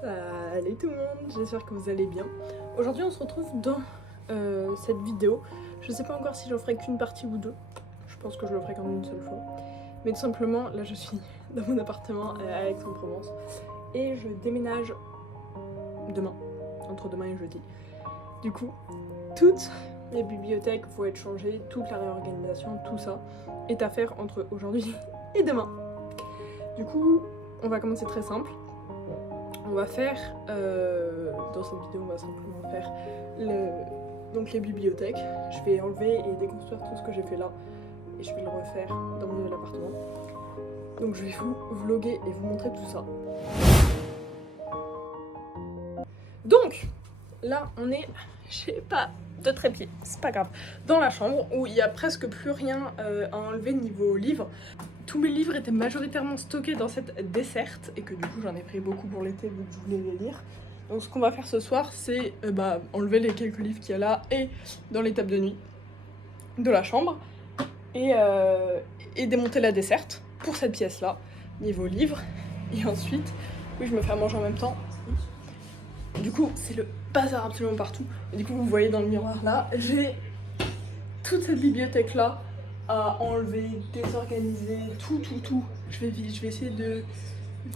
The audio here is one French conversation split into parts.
Salut tout le monde, j'espère que vous allez bien. Aujourd'hui on se retrouve dans cette vidéo. Je sais pas encore si j'en ferai qu'une partie ou deux. Je pense que je le ferai qu'en une seule fois. Mais tout simplement, là je suis dans mon appartement à Aix-en-Provence. Et je déménage demain, entre demain et jeudi. Du coup, toutes les bibliothèques vont être changées, toute la réorganisation, tout ça est à faire entre aujourd'hui et demain. Du coup, on va commencer très simple. On va faire, dans cette vidéo, on va simplement faire donc les bibliothèques. Je vais enlever et déconstruire tout ce que j'ai fait là et je vais le refaire dans mon nouvel appartement. Donc je vais vous vlogger et vous montrer tout ça. Donc, là on est, j'ai pas de trépied, c'est pas grave, dans la chambre où il y a presque plus rien à enlever niveau livres. Tous mes livres étaient majoritairement stockés dans cette desserte et que du coup j'en ai pris beaucoup pour l'été vu que je voulais les lire. Donc ce qu'on va faire ce soir c'est enlever les quelques livres qu'il y a là et dans les tables de nuit de la chambre et démonter la desserte pour cette pièce là, niveau livres. Et ensuite, oui je me fais à manger en même temps. Du coup c'est le bazar absolument partout. Et du coup vous voyez dans le miroir là, j'ai toute cette bibliothèque là à enlever, désorganiser, tout. Je vais essayer de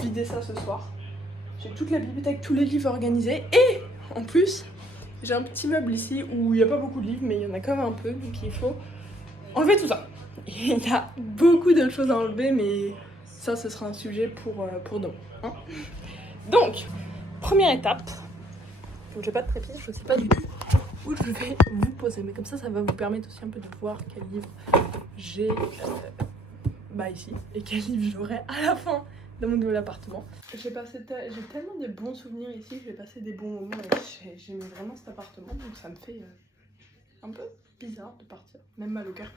vider ça ce soir. J'ai toute la bibliothèque, tous les livres organisés et en plus j'ai un petit meuble ici où il n'y a pas beaucoup de livres mais il y en a quand même un peu donc il faut enlever tout ça. Et il y a beaucoup de choses à enlever mais ça ce sera un sujet pour demain. Hein. Donc, première étape, donc j'ai pas de trépied, je sais pas du tout où je vais vous poser, mais comme ça va vous permettre aussi un peu de voir quel livre j'ai ici et quel livre j'aurai à la fin dans mon nouvel appartement. J'ai tellement de bons souvenirs ici, j'ai passé des bons moments et j'aimais vraiment cet appartement, donc ça me fait un peu bizarre de partir, même mal au cœur.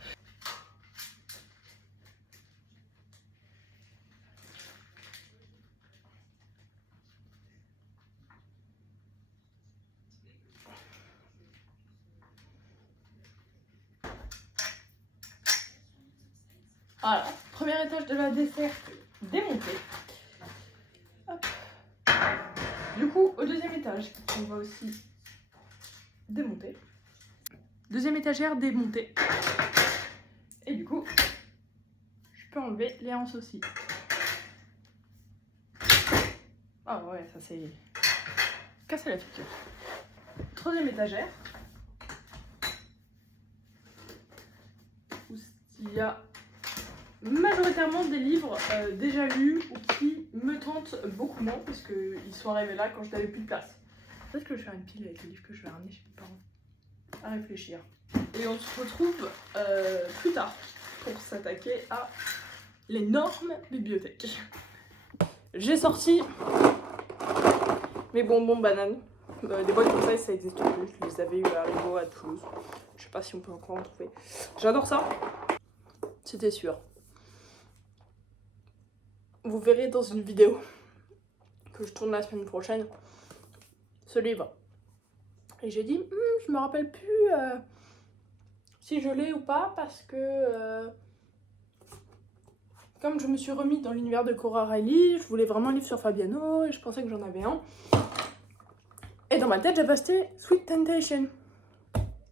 Voilà, premier étage de la desserte démonté. Hop. Du coup, au deuxième étage, on va aussi démonter. Deuxième étagère démontée. Et du coup, je peux enlever les hanches aussi. Ah ouais, ça c'est cassé la figure. Troisième étagère. Où il y a majoritairement des livres déjà lus ou qui me tentent beaucoup moins puisqu'ils sont arrivés là quand je n'avais plus de place. Peut-être que je vais faire une pile avec les livres que je vais ramener chez mes parents. À réfléchir. Et on se retrouve plus tard pour s'attaquer à l'énorme bibliothèque. J'ai sorti mes bonbons bananes. Des boîtes comme ça existe plus. Je les avais eu à Haribo à Toulouse. Je sais pas si on peut encore en trouver. J'adore ça. C'était sûr. Vous verrez dans une vidéo que je tourne la semaine prochaine ce livre. Et j'ai dit, je me rappelle plus si je l'ai ou pas parce que comme je me suis remis dans l'univers de Cora Riley, je voulais vraiment un livre sur Fabiano et je pensais que j'en avais un. Et dans ma tête, j'ai posté Sweet Temptation.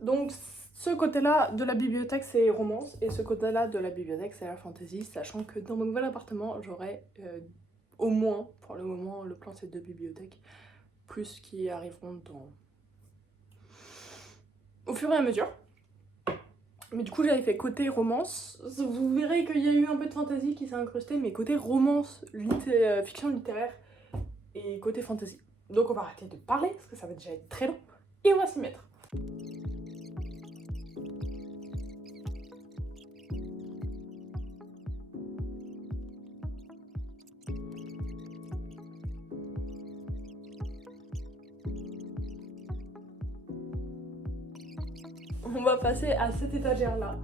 Donc ce côté-là de la bibliothèque, c'est romance et ce côté-là de la bibliothèque, c'est la fantasy, sachant que dans mon nouvel appartement, j'aurai au moins, pour le moment, le plan c'est 2 bibliothèques, plus qui arriveront au fur et à mesure. Mais du coup, j'avais fait côté romance. Vous verrez qu'il y a eu un peu de fantasy qui s'est incrusté, mais côté romance, fiction littéraire et côté fantasy. Donc on va arrêter de parler, parce que ça va déjà être très long, et on va s'y mettre. On va passer à cette étagère-là.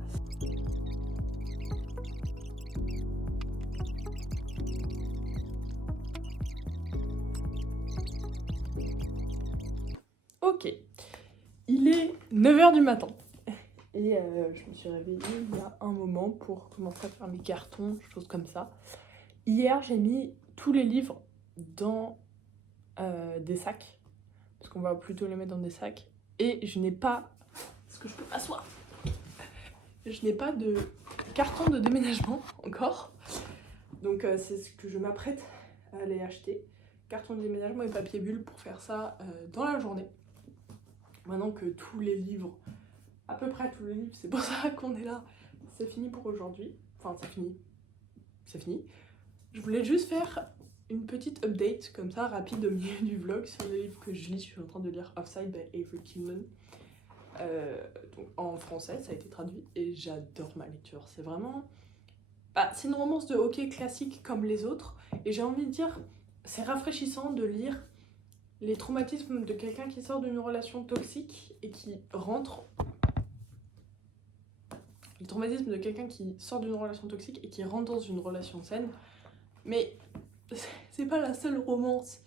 Ok, il est 9h du matin et je me suis réveillée il y a un moment pour commencer à faire mes cartons, choses comme ça. Hier, j'ai mis tous les livres dans des sacs, parce qu'on va plutôt les mettre dans des sacs. Et je n'ai pas... Est-ce que je peux m'asseoir? Je n'ai pas de carton de déménagement encore. Donc c'est ce que je m'apprête à aller acheter. Carton de déménagement et papier bulle pour faire ça dans la journée. Maintenant que tous les livres, à peu près tous les livres, c'est pour ça qu'on est là, c'est fini pour aujourd'hui. Enfin, c'est fini. C'est fini. Je voulais juste faire une petite update comme ça, rapide au milieu du vlog sur les livres que je lis. Je suis en train de lire Offside by Avery Kingman. Donc en français, ça a été traduit et j'adore ma lecture. C'est vraiment... c'est une romance de hockey classique comme les autres. Et j'ai envie de dire, c'est rafraîchissant de lire les traumatismes de quelqu'un qui sort d'une relation toxique et qui rentre... Les traumatismes de quelqu'un qui sort d'une relation toxique et qui rentre dans une relation saine. Mais c'est pas la seule romance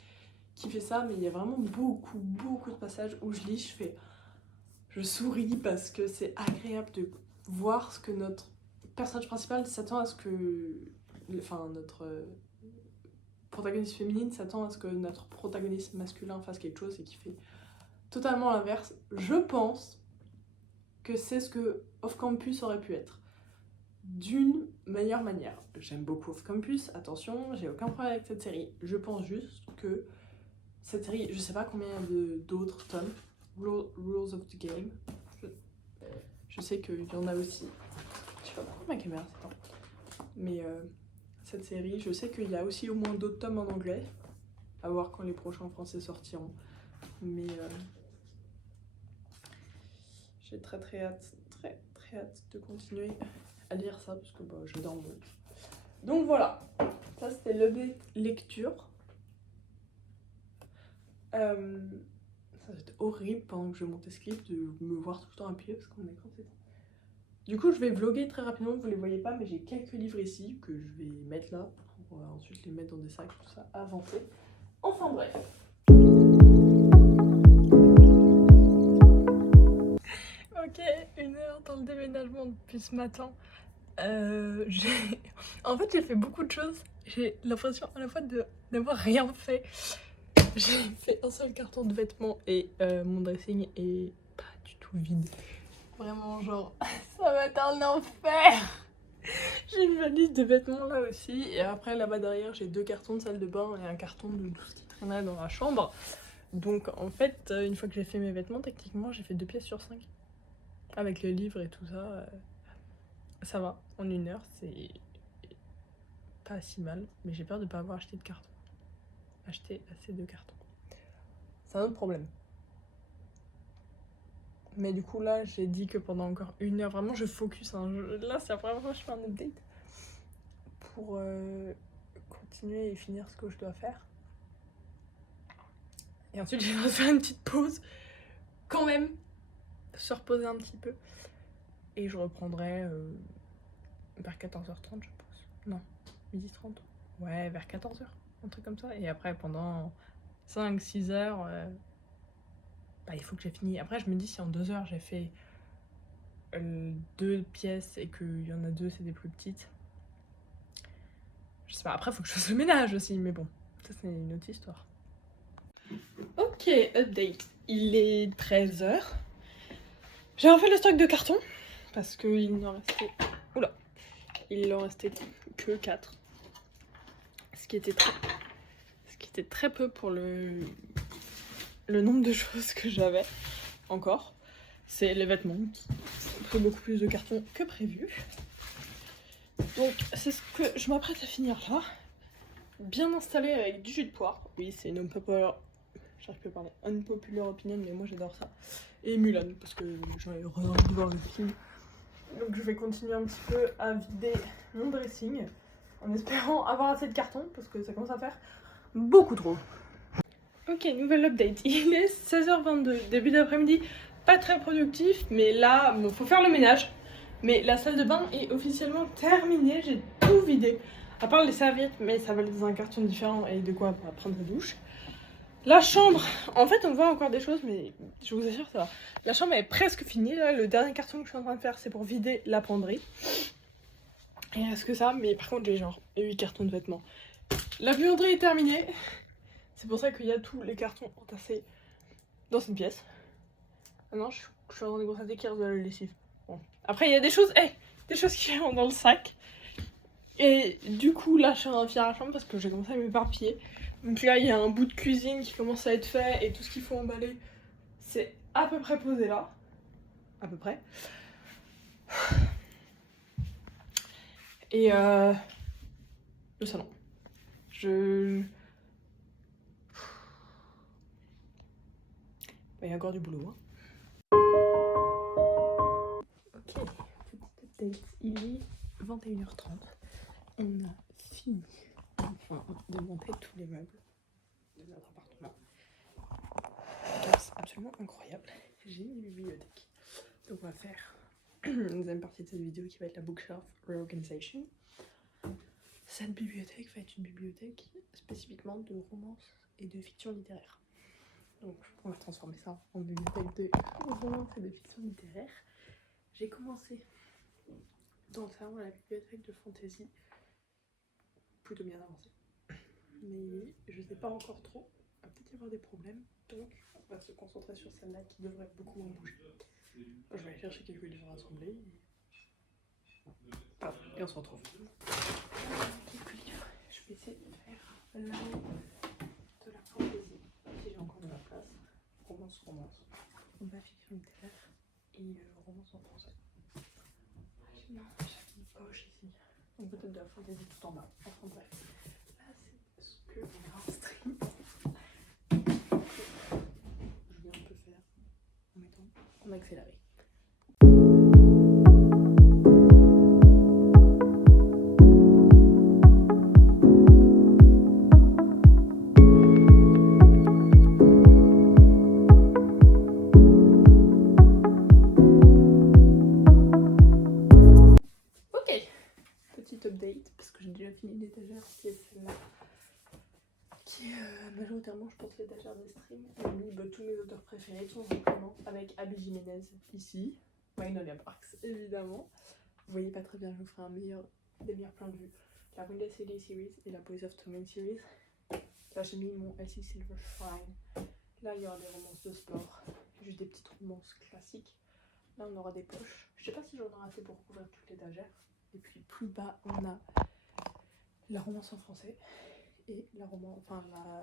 qui fait ça, mais il y a vraiment beaucoup de passages où je lis, je souris parce que c'est agréable de voir ce que notre personnage principal s'attend à ce que... Enfin, notre protagoniste féminine s'attend à ce que notre protagoniste masculin fasse quelque chose et qui fait totalement l'inverse. Je pense que c'est ce que Off Campus aurait pu être. D'une meilleure manière. J'aime beaucoup Off Campus, attention, j'ai aucun problème avec cette série. Je pense juste que cette série, je sais pas combien d'autres tomes, Rules of the Game, je sais qu'il y en a aussi. Je sais pas pourquoi ma caméra s'éteint. Mais cette série, je sais qu'il y a aussi au moins d'autres tomes en anglais. À voir quand les prochains français sortiront. Mais j'ai très hâte de continuer à lire ça parce que j'adore beaucoup. Donc voilà, ça c'était le lecture. Ça va être horrible pendant que je montais ce clip de me voir tout le temps appuyé parce qu'on est écran c'est... Du coup je vais vlogger très rapidement, vous les voyez pas mais j'ai quelques livres ici que je vais mettre là pour ensuite les mettre dans des sacs, tout ça, avancer. Enfin bref. Ok, 1 heure dans le déménagement depuis ce matin. En fait j'ai fait beaucoup de choses, j'ai l'impression à la fois d'avoir rien fait. J'ai fait un seul carton de vêtements et mon dressing est pas du tout vide. Vraiment genre, ça va être un enfer. J'ai une valise de vêtements là aussi et après là-bas derrière j'ai 2 cartons de salle de bain et un carton de tout ce qui traînait dans la chambre. Donc en fait une fois que j'ai fait mes vêtements, techniquement j'ai fait 2 pièces sur 5. Avec le livre et tout ça, ça va, en 1 heure c'est pas si mal. Mais j'ai peur de pas avoir acheté de carton. Acheter assez de cartons. C'est un autre problème. Mais du coup là j'ai dit que pendant encore 1 heure, vraiment je focus, hein. Là c'est la première fois que je fais un update pour continuer et finir ce que je dois faire. Et ensuite je vais faire une petite pause quand même, se reposer un petit peu. Et je reprendrai vers 14h30 je pense. Non, 12h30. Ouais, vers 14h, un truc comme ça. Et après pendant 5-6 heures... il faut que j'ai fini. Après, je me dis si en 2 heures j'ai fait 2 pièces et qu'il y en a 2, c'est des plus petites. Je sais pas. Après, il faut que je fasse le ménage aussi, mais bon, ça c'est une autre histoire. Ok, update. Il est 13h. J'ai refait le stock de cartons parce qu'il n'en restait. Oula! Il en restait que 4. Ce qui était très peu pour le nombre de choses que j'avais encore. C'est les vêtements qui font beaucoup plus de carton que prévu. Donc c'est ce que je m'apprête à finir là. Bien installé avec du jus de poire. Oui, c'est une unpopular opinion, mais moi j'adore ça. Et Mulan, parce que j'avais envie de voir le film. Donc je vais continuer un petit peu à vider mon dressing en espérant avoir assez de carton parce que ça commence à faire beaucoup trop. Ok, nouvelle update. Il est 16h22, début d'après-midi, pas très productif, mais là, bon, faut faire le ménage. Mais la salle de bain est officiellement terminée, j'ai tout vidé. À part les serviettes, mais ça va dans un carton différent et de quoi prendre la douche. La chambre, en fait on voit encore des choses, mais je vous assure ça va. La chambre est presque finie, là, le dernier carton que je suis en train de faire c'est pour vider la penderie. Et il reste que ça, mais par contre j'ai genre 8 cartons de vêtements. La buanderie est terminée. C'est pour ça qu'il y a tous les cartons entassés dans cette pièce. Maintenant, je suis en train de constater qu'il y a de la lessive. Bon. Après, il y a des choses, des choses qui sont dans le sac. Et du coup, là, je suis en fière à la chambre parce que j'ai commencé à m'éparpiller. Donc là, il y a un bout de cuisine qui commence à être fait et tout ce qu'il faut emballer, c'est à peu près posé là. À peu près. Et le salon. Il y a encore du boulot. Hein. Ok, petite update. Il est 21h30. On a fini de monter tous les meubles de notre appartement. C'est absolument incroyable. J'ai une bibliothèque. Donc on va faire une deuxième partie de cette vidéo qui va être la bookshelf reorganization. Cette bibliothèque va être une bibliothèque spécifiquement de romance et de fiction littéraire. Donc on va transformer ça en bibliothèque de romance et de fiction littéraire. J'ai commencé dans le salon à la bibliothèque de fantasy, plutôt bien avancé. Mais je sais pas encore trop, il va peut-être y avoir des problèmes, donc on va se concentrer sur celle-là qui devrait beaucoup moins bouger. Je vais aller chercher quelques livres rassemblés et on se retrouve. Quelques livres, je vais essayer de faire là de la fantaisie, si j'ai encore de la place. Romance, on va fiction littéraire et romance en français. Non, j'ai une poche ici, donc peut-être de la fantaisie tout en bas. Enfin bref, là c'est ce que on stream. Je viens un peu faire en mettant en accéléré. Update parce que j'ai déjà fini l'étagère qui est celle-là qui est majoritairement je pense l'étagère des streams et mis tous mes auteurs préférés tout simplement avec Abby Jiménez ici, Magnolia Parks évidemment. Vous voyez pas très bien, je vous ferai des meilleurs plans de vue. La Windless Series et la Boys of Tommen Series. Là j'ai mis mon Elsie Silver Shrine. Là il y aura des romances de sport, juste des petites romances classiques. Là on aura des poches, je sais pas si j'en aurai assez pour couvrir toute l'étagère. Et puis plus bas, on a la romance en français et la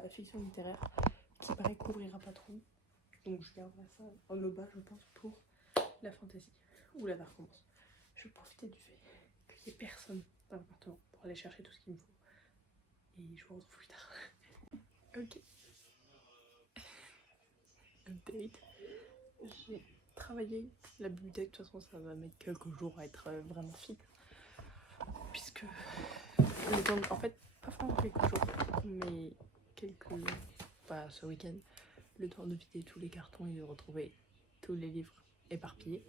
fiction littéraire qui paraît couvrira pas trop. Donc je garderai ça en le bas, je pense, pour la fantasy ou la dark romance. Je vais profiter du fait qu'il n'y ait personne dans l'appartement pour aller chercher tout ce qu'il me faut. Et je vous retrouve plus tard. Ok. Update. J'ai travaillé la bibliothèque, de toute façon ça va mettre quelques jours à être vraiment fine. Puisque en fait pas vraiment quelques jours mais ce week-end, le temps de vider tous les cartons et de retrouver tous les livres éparpillés.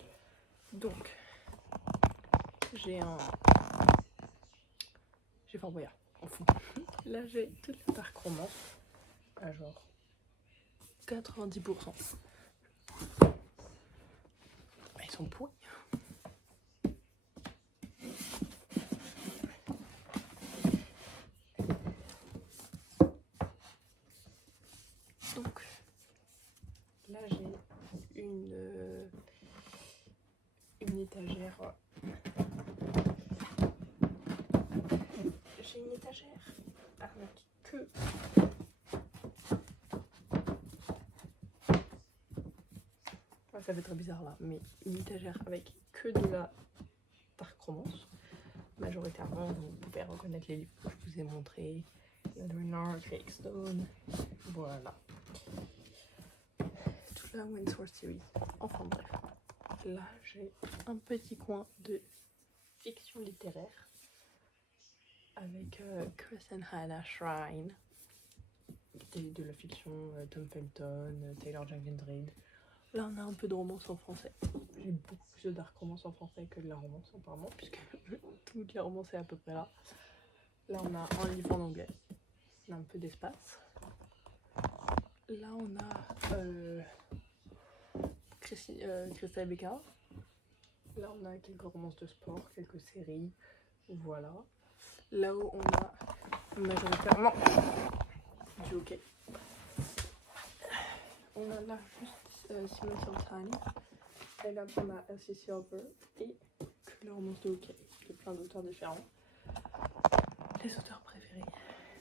Donc j'ai Fort Boyard en fond. Là j'ai toute la dark romance à genre 90%. Ils sont pourris. Donc là j'ai une étagère. J'ai une étagère avec que ça fait très bizarre là, mais une étagère avec que de la dark romance. Majoritairement, vous pouvez reconnaître les livres que je vous ai montrés. Lenore, Fake Stone, voilà. Toute la Windsor Series. Enfin bref. Là, j'ai un petit coin de fiction littéraire avec Kristen Hanna Shrine, de la fiction Tom Felton, Taylor Jenkins Reid. Là, on a un peu de romance en français. J'ai beaucoup plus de dark romance en français que de la romance, apparemment, puisque toute la romance est à peu près là. Là, on a un livre en anglais. On a un peu d'espace. Là, on a Christelle Beccard. Là, on a quelques romances de sport, quelques séries. Voilà. Là-haut, on a majoritairement du hockey. on a là juste Simon Sultani. Et là, on a Elsie Silver et le romance de hockey, de plein d'auteurs différents. Les auteurs préférés.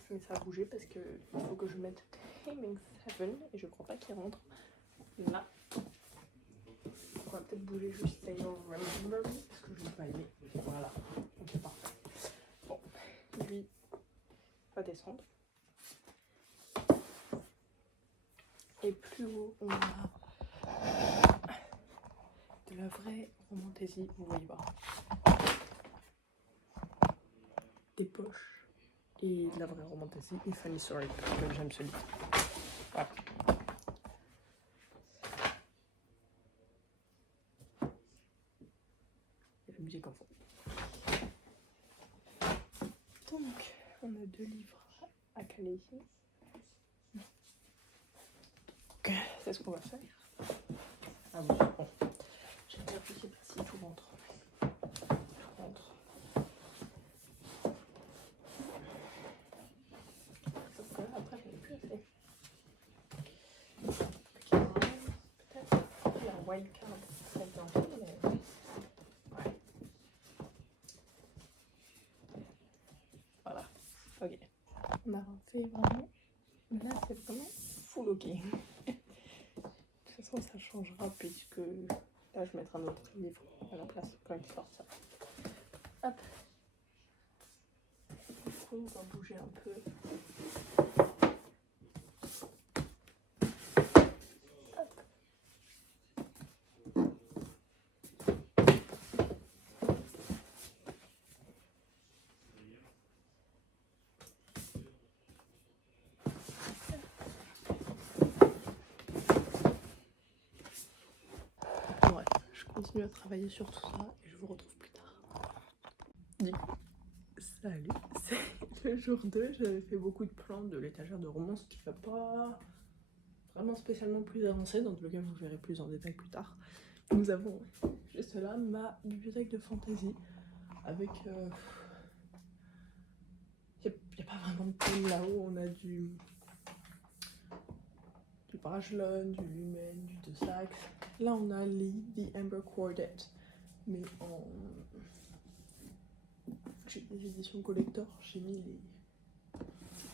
Mais ça a bougé parce que il faut que je mette Taming Seven et je crois pas qu'il rentre là. On va peut-être bouger juste Sailor Remember Me parce que je l'ai pas aimé. Voilà, ok, parfait. Bon, lui va descendre. Et plus haut, on a de la vraie romantaisie, vous voyez pas. Des poches et de la vraie romantaisie et Funny Story, parce que j'aime ce livre. Voilà. Et la musique en fond. Donc, on a 2 livres à caler ici. Donc, c'est ce qu'on va faire. Ah oui, bon. J'ai vérifié si tout rentre. Tout rentre. Sauf que là, après, j'en ai plus assez. Peut-être la wildcard serait bien fait, mais... Ouais. Voilà. Ok. On a fait vraiment... Mais là, c'est vraiment full ok. De toute façon, ça changera puisque... Là, je mettrai un autre livre à la place quand il sort ça. Hop. Du coup, on va bouger un peu. Hop. Ouais, je continue à travailler sur tout ça et je vous retrouve plus tard. Du coup, salut, c'est le jour 2, j'avais fait beaucoup de plans de l'étagère de romance qui va pas vraiment spécialement plus avancé, dans lequel vous verrez plus en détail plus tard. Nous avons juste là ma bibliothèque de fantasy avec... Il n'y a pas vraiment de thème là-haut, on a du Brajlon, du Lumen, du De Saxe. Là on a The Amber Quartet, mais en... J'ai des éditions collector, j'ai mis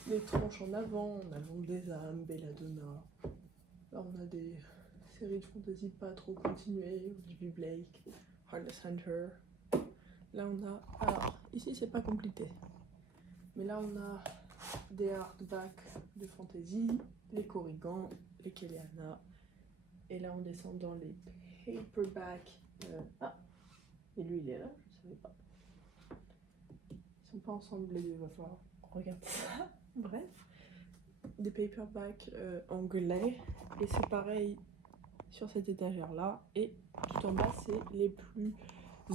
les tranches en avant, on a L'Ombre des âmes, Belladonna. Là on a des séries de fantasy pas trop continuées, Olivia Blake, Heartless Hunter. Là on a... Alors ici c'est pas compliqué, mais là on a des hardbacks de fantasy, les Corrigans, les Kéliana. Et là on descend dans les paperbacks. Ah, et lui il est là, je savais pas. Ils sont pas ensemble les deux, il va falloir regarder ça. Bref, des paperbacks anglais. Et c'est pareil sur cette étagère là. Et tout en bas c'est les plus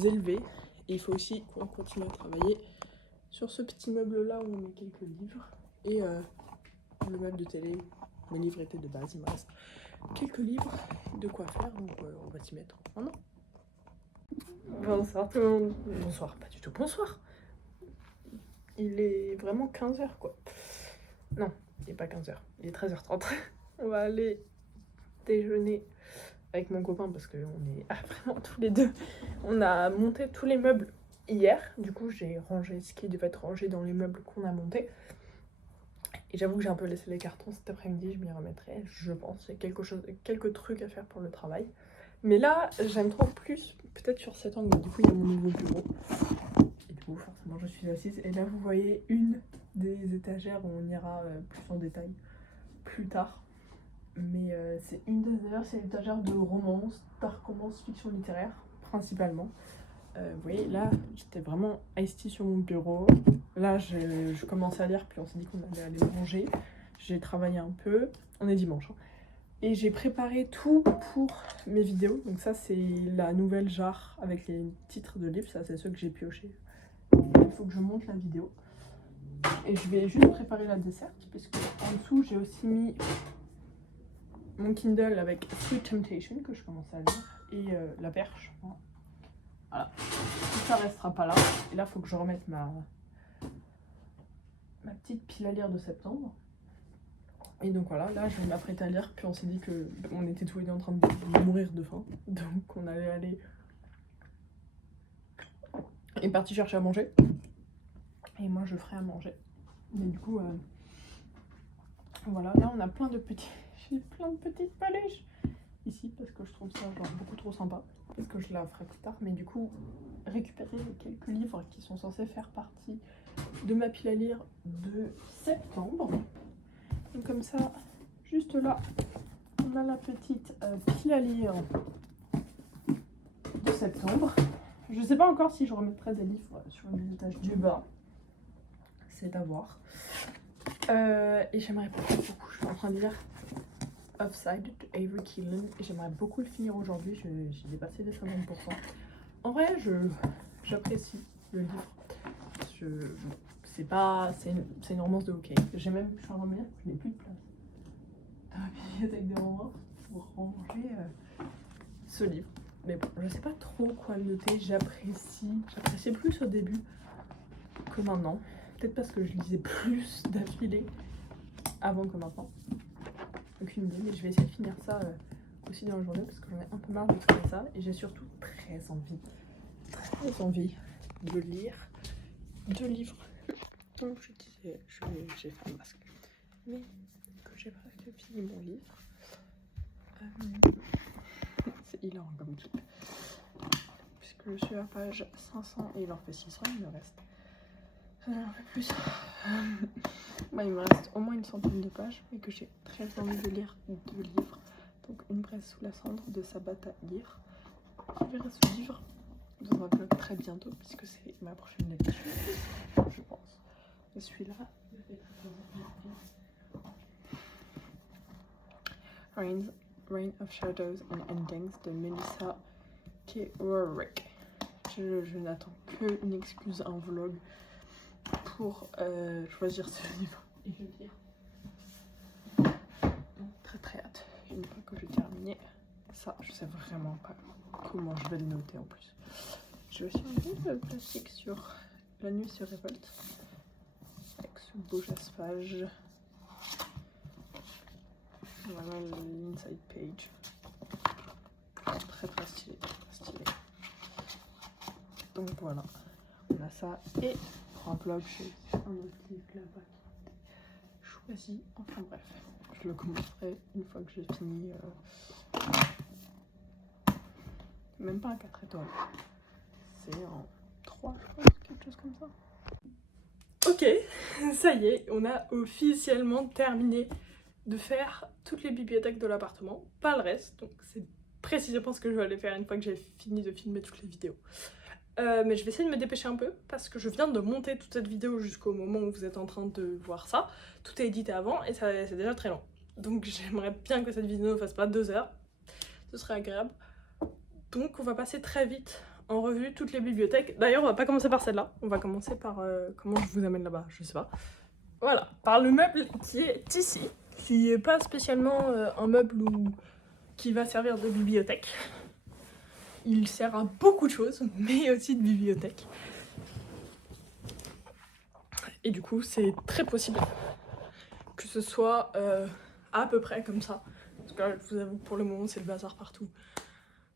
élevés. Et il faut aussi qu'on continue à travailler sur ce petit meuble là où on met quelques livres. Et le meuble de télé, mes livres étaient de base, il me reste quelques livres de quoi faire, donc on va s'y mettre maintenant. Bonsoir tout le monde. Bonsoir, pas du tout, bonsoir. Il est vraiment 15h quoi. Non, il n'est pas 15h, il est 13h30. On va aller déjeuner avec mon copain parce qu'on est vraiment tous les deux. On a monté tous les meubles hier, du coup j'ai rangé ce qui devait être rangé dans les meubles qu'on a montés. Et j'avoue que j'ai un peu laissé les cartons cet après-midi, je m'y remettrai, je pense. Il y a quelques trucs à faire pour le travail. Mais là, j'aime trop plus, peut-être sur cet angle, du coup il y a mon nouveau bureau. Et du coup, forcément, je suis assise. Et là, vous voyez une des étagères où on ira plus en détail plus tard. Mais c'est une des étagères, c'est l'étagère de romance, dark romance, fiction littéraire, principalement. Vous voyez, là, j'étais vraiment ice-tea sur mon bureau. Là, je commençais à lire, puis on s'est dit qu'on allait aller manger. J'ai travaillé un peu. On est dimanche. Hein. Et j'ai préparé tout pour mes vidéos. Donc ça, c'est la nouvelle jarre avec les titres de livres. Ça, c'est ceux que j'ai piochés. Il faut que je monte la vidéo. Et je vais juste préparer la desserte, puisque en dessous, j'ai aussi mis mon Kindle avec Sweet Temptation, que je commençais à lire, et La Perche. Voilà. Ça restera pas là. Et là, il faut que je remette ma petite pile à lire de septembre. Et donc voilà, là je vais m'apprêter à lire, puis on s'est dit que on était tous les deux en train de mourir de faim, donc on allait aller est parti chercher à manger, et moi je ferai à manger. Mais du coup, voilà, là on a plein de petits, j'ai plein de petites paluches ici parce que je trouve ça genre beaucoup trop sympa. Parce que je la ferai plus tard, mais du coup récupérer les quelques livres qui sont censés faire partie de ma pile à lire de septembre. Donc comme ça, juste là, on a la petite pile à lire de septembre. Je sais pas encore si je remettrai des livres sur les étages du bas. C'est à voir. Et j'aimerais beaucoup, je suis en train de lire Offside de Avery Keelan et j'aimerais beaucoup le finir aujourd'hui. J'ai dépassé les 50%. En vrai, j'apprécie le livre. C'est une romance de hockey. Je suis en train de me dire que je n'ai plus de place dans la bibliothèque de romance pour ranger ce livre. Mais bon, je sais pas trop quoi noter. J'appréciais plus au début que maintenant. Peut-être parce que je lisais plus d'affilée avant que maintenant. Aucune idée, mais je vais essayer de finir ça aussi dans la journée parce que j'en ai un peu marre de faire ça et j'ai surtout très envie de lire 2 livres. Donc je disais, j'ai fait un masque, mais que j'ai presque fini mon livre. C'est hilarant comme truc. Puisque je suis à page 500 et il en fait 600, il me reste un peu plus. Bah, il me reste au moins une centaine de pages, mais que j'ai très envie de lire 2 livres. Donc Une braise sous la cendre de Sabata lire. Je verrai ce livre dans un vlog très bientôt, puisque c'est ma prochaine lecture, je pense. Et celui-là, Reign of Shadows and Endings de Melissa K. Rorick. Je n'attends qu'une excuse, un vlog pour choisir ce livre et le lire. Très très hâte. Une fois que j'ai terminé ça, je sais vraiment pas comment je vais le noter en plus. J'ai aussi enlevé le plastique sur La nuit se révolte avec ce beau jaspage. Voilà l'inside page. Très très stylé, Donc voilà, on a ça et pour un vlog, j'ai un autre livre là-bas choisi. Enfin bref, je le commencerai une fois que j'ai fini. Même pas un 4 étoiles. C'est en 3, je pense, quelque chose comme ça. Ok, ça y est, on a officiellement terminé de faire toutes les bibliothèques de l'appartement, pas le reste, donc c'est précisément ce que je vais aller faire une fois que j'ai fini de filmer toutes les vidéos. Mais je vais essayer de me dépêcher un peu parce que je viens de monter toute cette vidéo jusqu'au moment où vous êtes en train de voir ça. Tout est édité avant et c'est déjà très long. Donc j'aimerais bien que cette vidéo ne fasse pas 2 heures, ce serait agréable. Donc on va passer très vite en revue toutes les bibliothèques. D'ailleurs on va pas commencer par celle-là, on va commencer par comment je vous amène là-bas, je sais pas. Voilà, par le meuble qui est ici, qui est pas spécialement un meuble qui va servir de bibliothèque. Il sert à beaucoup de choses, mais aussi de bibliothèque. Et du coup c'est très possible que ce soit à peu près comme ça. Parce que là, je vous avoue que pour le moment c'est le bazar partout.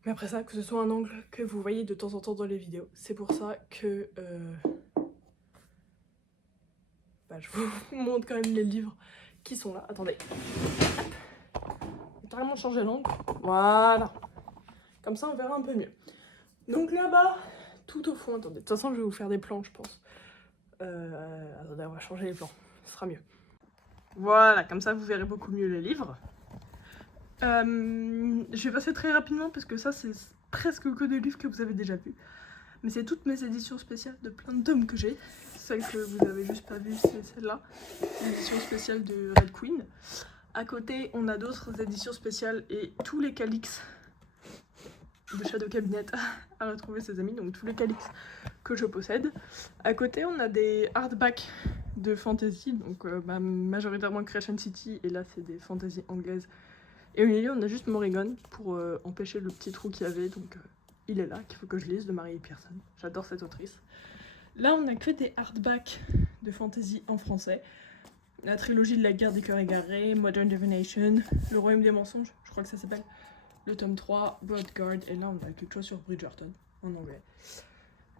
Mais après ça, que ce soit un angle que vous voyez de temps en temps dans les vidéos. C'est pour ça que je vous montre quand même les livres qui sont là. Attendez. J'ai carrément changé l'angle. Voilà. Comme ça, on verra un peu mieux. Donc là-bas, tout au fond, attendez. De toute façon, je vais vous faire des plans, je pense. Attendez, on va changer les plans. Ce sera mieux. Voilà, comme ça, vous verrez beaucoup mieux les livres. Je vais passer très rapidement parce que ça, c'est presque que des livres que vous avez déjà vus. Mais c'est toutes mes éditions spéciales de plein de tomes que j'ai. Celle que vous avez juste pas vue, c'est celle-là. L'édition spéciale de Red Queen. À côté, on a d'autres éditions spéciales et tous les Calix de Shadow Cabinet à retrouver ses amis. Donc tous les Calix que je possède. À côté, on a des hardbacks de fantasy. Donc majoritairement Crescent City. Et là, c'est des fantasy anglaises. Et au milieu, on a juste Morrigan pour empêcher le petit trou qu'il y avait. Donc il est là, qu'il faut que je lise, de Marie Pearson. J'adore cette autrice. Là, on a que des hardbacks de fantasy en français. la trilogie de la guerre des cœurs égarés, Modern Divination, Le Royaume des mensonges, je crois que ça s'appelle, le tome 3, Bodyguard, et là on a quelque chose sur Bridgerton, en anglais.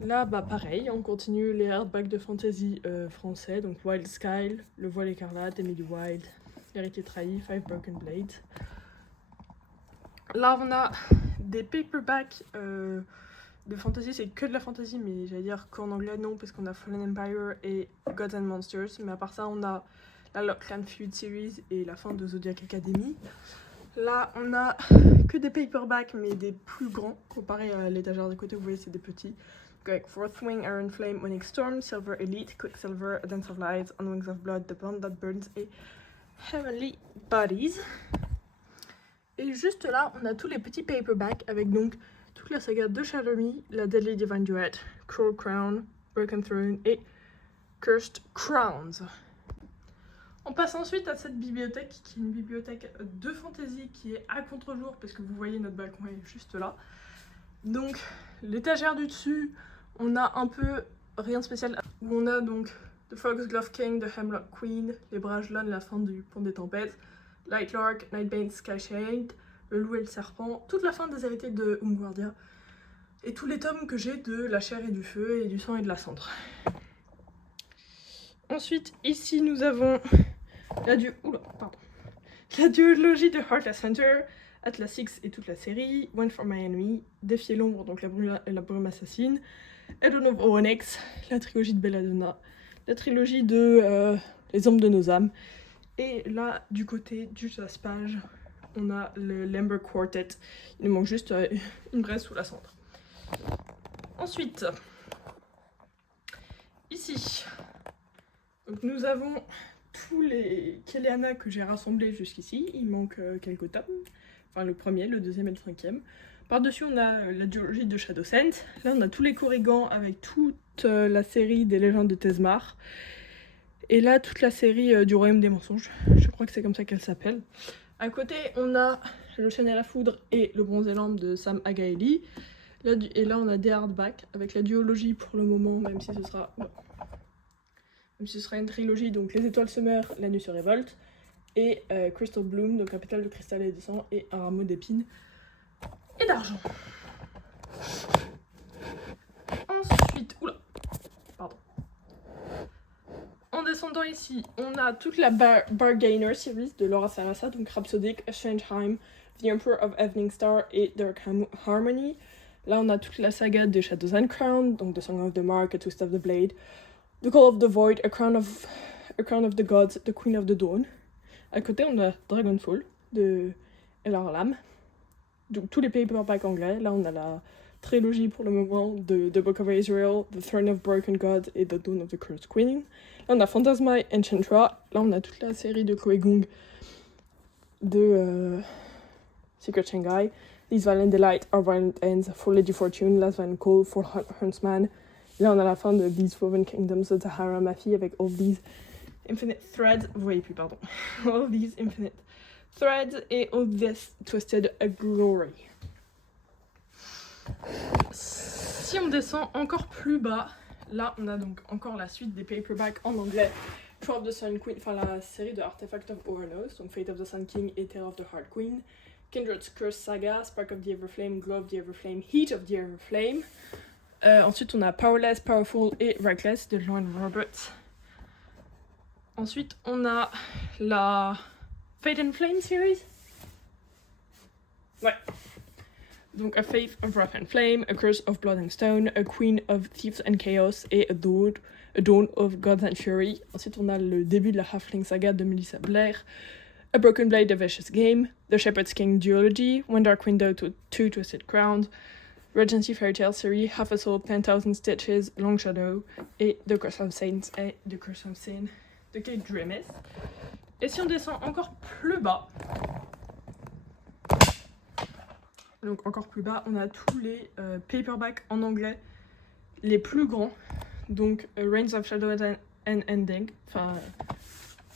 Là, bah pareil, on continue les hardbacks de fantasy français, donc Wild Sky, Le Voile écarlate, Emily Wild, L'héritier trahi, Five Broken Blades. Là, on a des paperbacks de fantasy, c'est que de la fantasy, mais j'allais dire qu'en anglais, non, parce qu'on a Fallen Empire et Gods and Monsters, mais à part ça, on a la Lockland Feud Series et la fin de Zodiac Academy. Là, on a que des paperbacks, mais des plus grands, comparé à l'étagère de côté, vous voyez, c'est des petits. Like Fourth Wing, Iron Flame, Onyx Storm, Silver Elite, Quicksilver, A Dance of Light, On Wings of Blood, The Bond That Burns et Heavenly Bodies. Et juste là, on a tous les petits paperbacks avec donc toute la saga de Shadow Me, la Deadly Divine Duet, Cruel Crown, Broken Throne et Cursed Crowns. On passe ensuite à cette bibliothèque qui est une bibliothèque de fantasy qui est à contre-jour parce que vous voyez notre balcon est juste là. Donc l'étagère du dessus, on a un peu rien de spécial. On a donc The Foxglove King, The Hemlock Queen, Les Brajlon, La fin du Pont des Tempêtes, Lightlark, Nightbane, Skyshade, Le Loup et le Serpent, toute la fin des héritiers de Umguardia et tous les tomes que j'ai de La chair et du feu et du sang et de la cendre. Ensuite, ici nous avons la duologie de Heartless Hunter, Atlas X et toute la série, One for My Enemy, Défier l'ombre, donc la brume assassine, Eldon of Onyx, la trilogie de Belladonna, la trilogie de Les ombres de nos âmes, et là, du côté du Jaspage, on a le Lamber Quartet, il nous manque juste une braise sous la cendre. Ensuite, ici, donc nous avons tous les Kéliana que j'ai rassemblés jusqu'ici, il manque quelques tomes. Enfin, le premier, le deuxième et le cinquième. Par-dessus, on a la duologie de Shadowsent. Là, on a tous les Korrigans avec toute la série des légendes de Tezmar. Et là, toute la série du Royaume des mensonges. Je crois que c'est comme ça qu'elle s'appelle. À côté, on a Le chêne et la foudre et Le bronze et l'ambre de Sam Agaeli. Et là, on a des hardbacks avec la duologie pour le moment, même si ce sera une trilogie, donc Les étoiles se meurent, La nuit se révolte. Et Crystal Bloom, donc Capitale de cristal et de sang, et un rameau d'épines et d'argent. Ensuite, en descendant ici, on a toute la Bargainer series de Laura Sarasa, donc Rhapsodic, A Strange Time, The Emperor of Evening Star et Dark Harmony. Là, on a toute la saga de Shadows and Crown, donc The Song of the Mark, A Twist of the Blade, The Call of the Void, A Crown of the Gods, The Queen of the Dawn. À côté, on a Dragonfall de L.R. Lam. Donc tous les paperbacks anglais. Là, on a la trilogie pour le moment de The Book of Israel, The Throne of Broken Gods et The Dawn of the Cursed Queen. Là, on a Phantasma et Enchantra. Là, on a toute la série de Chloé Gong de Secret Shanghai. These Violent Delight, Our Violent Ends, For Lady Fortune, Last Van Call, For Huntsman. Là, on a la fin de These Woven Kingdoms of Tahara Mafi avec All These Infinite Threads, vous voyez plus, pardon. All These Infinite Threads et All This Twisted Glory. Si on descend encore plus bas, là on a donc encore la suite des paperbacks en anglais. True of the Sun Queen, enfin la série de Artifact of Ouranos, donc Fate of the Sun King et Tale of the Heart Queen. Kindred's Curse Saga, Spark of the Everflame, Glow of the Everflame, Heat of the Everflame. Ensuite on a Powerless, Powerful et Reckless de Lauren Roberts. Ensuite, on a la Fate and Flame series. Ouais. Donc, A Faith of Wrath and Flame, A Curse of Blood and Stone, A Queen of Thieves and Chaos et A Dawn of Gods and Fury. Ensuite, on a le début de la Halfling saga de Melissa Blair, A Broken Blade, A Vicious Game, The Shepherd's King Duology, One Dark Window to Two Twisted Crowns, Regency Fairy Tale Series, Half a Soul, 10,000 Stitches, Long Shadow et The Curse of Saints et The Curse of Sin de Kate Dremes. Et si on descend encore plus bas, donc encore plus bas, on a tous les paperbacks en anglais les plus grands, donc Reigns of Shadow and Ending, enfin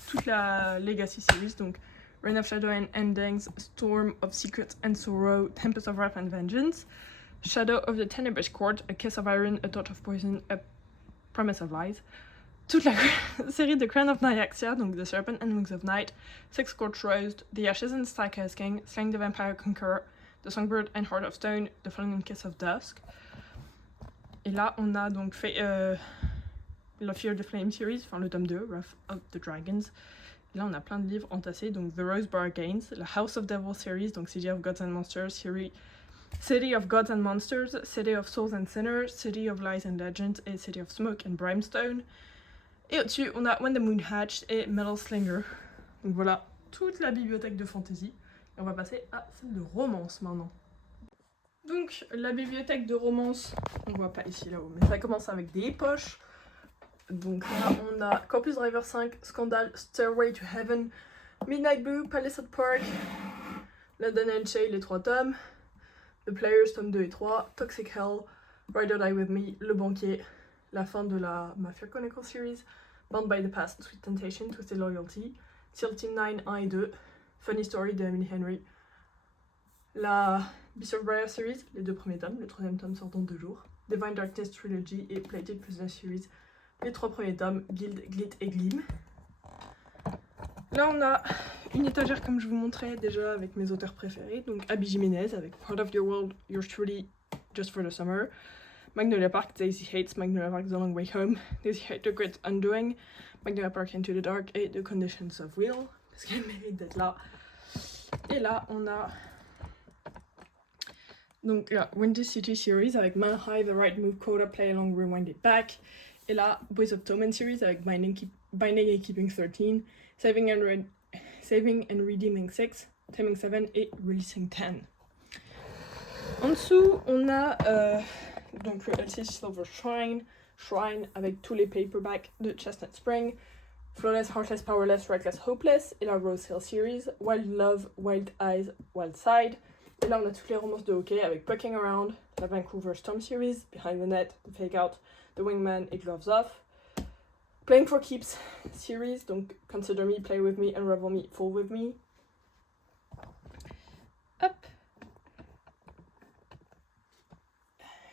toute la Legacy Series, donc Reign of Shadow and Endings, Storm of Secrets and Sorrow, Tempest of Wrath and Vengeance, Shadow of the Tenebrous Court, A Kiss of Iron, A Touch of Poison, A Promise of Lies, toute la série de Crown of Nyaxia, donc The Serpent and Wings of Night, Six Scorched Rose, The Ashes and Styker's King, Slaying the Vampire Conqueror, The Songbird and Heart of Stone, The Fallen Kiss of Dusk. Et là, on a donc fait la Fear the Flame series, enfin le tome 2, Wrath of the Dragons. Et là, on a plein de livres entassés, donc The Rose Bargains, la House of Devils series, donc City of Gods and Monsters, City of Gods and Monsters, City of Souls and Sinners, City of Lies and Legends et City of Smoke and Brimstone. Et au-dessus, on a When the Moon Hatched et Metal Slinger. Donc voilà, toute la bibliothèque de fantasy. Et on va passer à celle de romance maintenant. Donc, la bibliothèque de romance, on voit pas ici là-haut, mais ça commence avec des poches. Donc là, on a Corpus Driver 5, Scandal, Stairway to Heaven, Midnight Blue, Palisade Park, London and Shay, les 3 tomes, The Players, tome 2 et 3, Toxic Hell, Ride or Die With Me, Le Banquier, la fin de la Mafia Chronicle series, Bound by the Past, Sweet Temptation, Twisted Loyalty, SEAL Team 9 1 et 2, Funny Story de Emily Henry, la Beast of Briar series, les 2 premiers tomes, le 3e tome sort dans 2 jours, Divine Darkness Trilogy et Plated Prisoner series, les 3 premiers tomes, Guild, Glit et Gleam. Là on a une étagère comme je vous montrais déjà avec mes auteurs préférés, donc Abby Jimenez avec Part of Your World, Yours Truly, Just for the Summer, Magnolia Park, Daisy Hates, Magnolia Park, The Long Way Home, Daisy Hates, The Great Undoing, Magnolia Park, Into the Dark et The Conditions of Will, parce qu'elle mérite d'être là. Et là on a donc la Windy City series avec Man High, The Right Move, Coda, Play Along, Rewind It Back, et la Boys of Tommen series avec Binding and Keeping 13, Saving and Redeeming 6, Taming 7 et Releasing 10. En dessous, on a donc le LC Silver Shrine avec tous les paperbacks de Chestnut Spring, Flawless, Heartless, Powerless, Reckless, Hopeless, et la Rose Hill series, Wild Love, Wild Eyes, Wild Side. Et là, on a toutes les romances de hockey avec Pucking Around, la Vancouver Storm series, Behind the Net, The Fake Out, The Wingman et Gloves Off. Playing for Keeps series, donc Consider Me, Play With Me, Unravel Me, Fall With Me. Hop.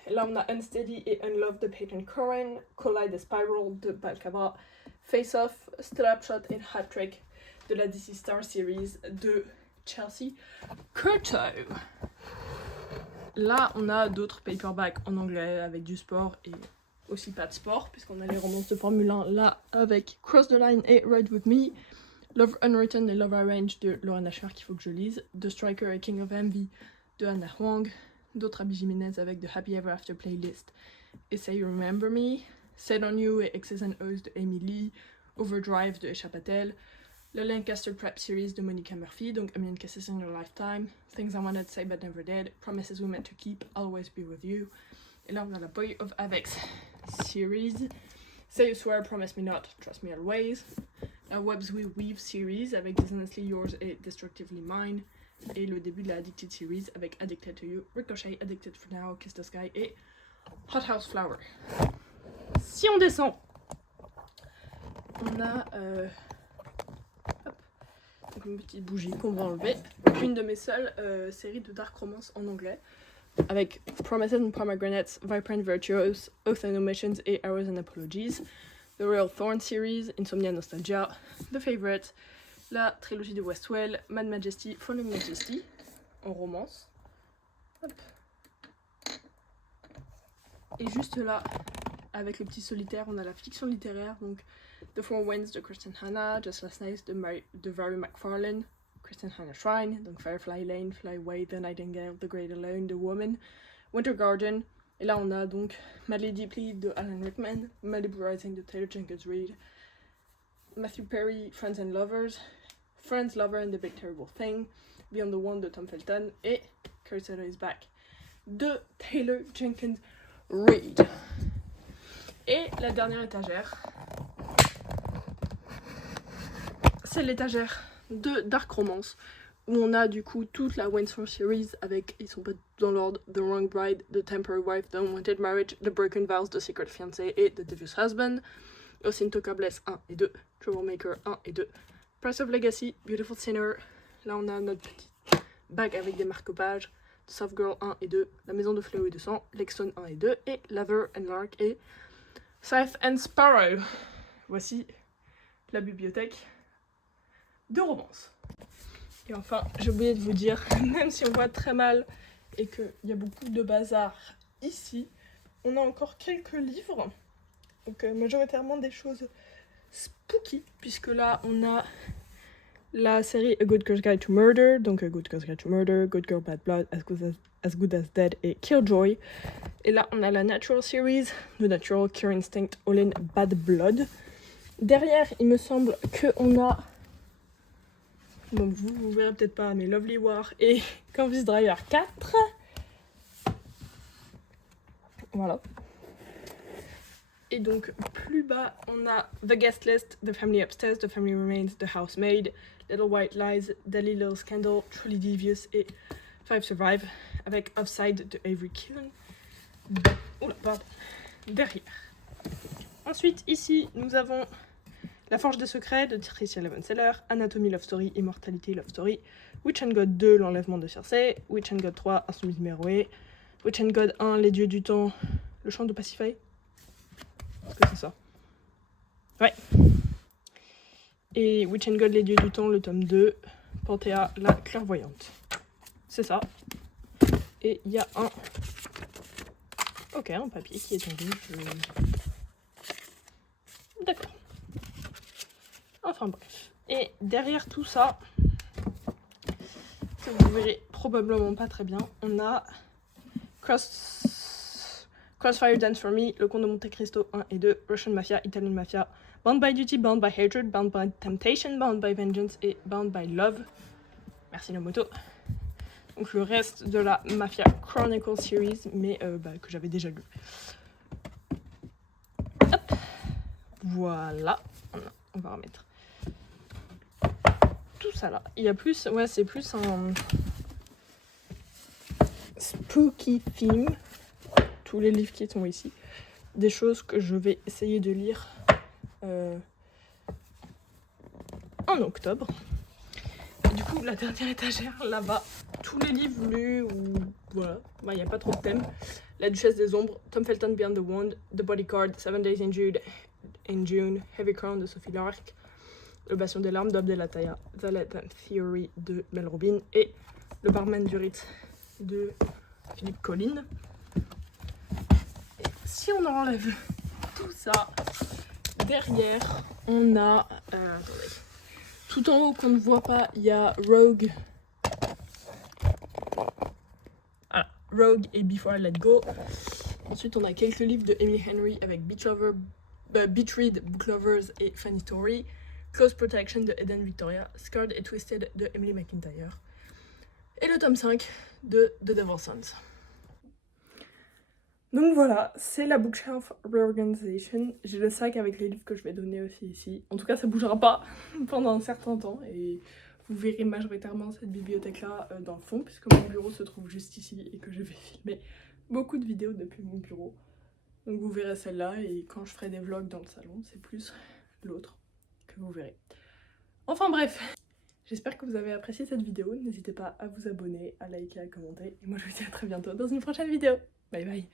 Et là, on a Unsteady et Unloved de Peyton Curran, Collide the Spiral de Balcava, Face Off, Slapshot et Hat Trick de la DC Star series de Chelsea Curto. Là, on a d'autres paperbacks en anglais avec du sport et aussi pas de sport, puisqu'on a les romances de Formule 1 là avec Cross the Line et Ride With Me, Love Unwritten et Love Arranged de Lauren Asher qu'il faut que je lise, The Striker et King of Envy de Anna Huang, d'autres Abby Jimenez avec The Happy Ever After Playlist et Say You Remember Me, Set On You et X's and O's de Amy Lee, Overdrive de Esha Patel, la Lancaster Prep Series de Monica Murphy, donc A Million Kisses in Your Lifetime, Things I Wanted to Say But Never Did, Promises We Meant to Keep, Always Be With You. Et là on a la Boy of Avex series, Say You Swear, Promise Me Not, Trust Me Always, la Webs We Weave series avec Dishonestly Yours et Destructively Mine, et le début de la Addicted series avec Addicted to You, Ricochet, Addicted for Now, Kiss the Sky et Hot House Flower. Si on descend, on a une petite bougie qu'on va enlever, une de mes seules séries de dark romance en anglais, avec Promises and Pomegranates, Vibrant Virtuos, Oath and Omissions et Arrows and Apologies, The Royal Thorn series, Insomnia Nostalgia, The Favorite, la trilogie de Westwell, Mad Majesty, Fallen Majesty, en romance. Hop. Et juste là, avec le petit solitaire, on a la fiction littéraire, donc The Four Winds de Kristen Hanna, Just Last Night de Vary McFarlane, Kristen Hanna Shrine, donc Firefly Lane, Fly Away, The Nightingale, The Great Alone, The Woman, Winter Garden, et là on a donc Madly Deeply de Alan Rickman, Malibu Rising de Taylor Jenkins Reid, Matthew Perry, Friends and Lovers, Friends, Lover and the Big Terrible Thing, Beyond the One de Tom Felton, et Cursor is Back de Taylor Jenkins Reid. Et la dernière étagère, c'est l'étagère de Dark Romance, où on a du coup toute la Windsor series avec, ils sont pas dans l'ordre, The Wrong Bride, The Temporary Wife, The Unwanted Marriage, The Broken Vows, The Secret Fiancé et The Devious Husband, Osintoka Bless 1 et 2, Troublemaker 1 et 2, Price of Legacy, Beautiful Sinner, là on a notre petite bague avec des marque-pages, Soft Girl 1 et 2, La Maison de Fléau et de Sang, Lexton 1 et 2, et Lather and Lark et Scythe and Sparrow. voici la bibliothèque de romance. Et enfin, j'ai oublié de vous dire, même si on voit très mal et qu'il y a beaucoup de bazar ici, on a encore quelques livres, donc majoritairement des choses spooky, puisque là on a la série A Good Girl's Guide to Murder, donc A Good Girl's Guide to Murder, Good Girl Bad Blood, As Good as Dead et Killjoy. Et là on a la Natural Series, The Natural, Cure Instinct, All in Bad Blood. Derrière, il me semble qu'on a, donc vous verrez peut-être pas, mais Lovely War et Canvas Driver 4. Voilà. Et donc plus bas, on a The Guest List, The Family Upstairs, The Family Remains, The Housemaid, Little White Lies, Deadly Little Scandal, Truly Devious et Five Survive, avec Offside de Avery Keelan. Oula, pardon. Derrière. Ensuite, ici, nous avons La Forge des Secrets de Tricia Levenseller, Anatomie Love Story, Immortality Love Story, Witch and God 2, L'Enlèvement de Circé, Witch and God 3, Insoumise Meroé, Witch and God 1, Les Dieux du Temps, Le Chant de Pacify. Est-ce que c'est ça? Ouais. Et Witch and God, Les Dieux du Temps, le tome 2, Panthéa, la Clairvoyante. C'est ça. Et il y a un... Ok, un papier qui est tombé. D'accord. Enfin bref. Et derrière tout ça, que vous verrez probablement pas très bien, on a Crossfire Dance for Me, Le Comte de Monte Cristo 1 et 2, Russian Mafia, Italian Mafia, Bound by Duty, Bound by Hatred, Bound by Temptation, Bound by Vengeance et Bound by Love. Merci Nomoto. Donc le reste de la Mafia Chronicle Series, mais que j'avais déjà lu. Hop. Voilà. On va remettre tout ça là. Il y a plus, ouais, c'est plus un spooky theme. Tous les livres qui sont ici. Des choses que je vais essayer de lire en octobre. Et du coup, la dernière étagère là-bas, tous les livres lus ou voilà, il n'y a pas trop de thèmes. La Duchesse des Ombres, Tom Felton Beyond the Wand, The Bodyguard, 7 Days in June, Heavy Crown de Sophie Lark, Le Bastion des larmes d'Abdel Attaya, The Latent Theory de Mel Robin et Le Barman du Ritz de Philippe Collin. Et si on enlève tout ça, derrière on a tout en haut qu'on ne voit pas, il y a Rogue. Voilà, Rogue et Before I Let Go. Ensuite on a quelques livres de Emily Henry avec Beach Read, Book Lovers et Funny Story, Close Protection de Eden Victoria, Scarred et Twisted de Emily McIntyre et le tome 5 de The Devil's Sons. Donc voilà, c'est la bookshelf reorganization. J'ai le sac avec les livres que je vais donner aussi ici. En tout cas, ça bougera pas pendant un certain temps et vous verrez majoritairement cette bibliothèque-là dans le fond puisque mon bureau se trouve juste ici et que je vais filmer beaucoup de vidéos depuis mon bureau. Donc vous verrez celle-là et quand je ferai des vlogs dans le salon, c'est plus l'autre que vous verrez. Enfin bref, j'espère que vous avez apprécié cette vidéo. N'hésitez pas à vous abonner, à liker, à commenter. Et moi je vous dis à très bientôt dans une prochaine vidéo. Bye bye.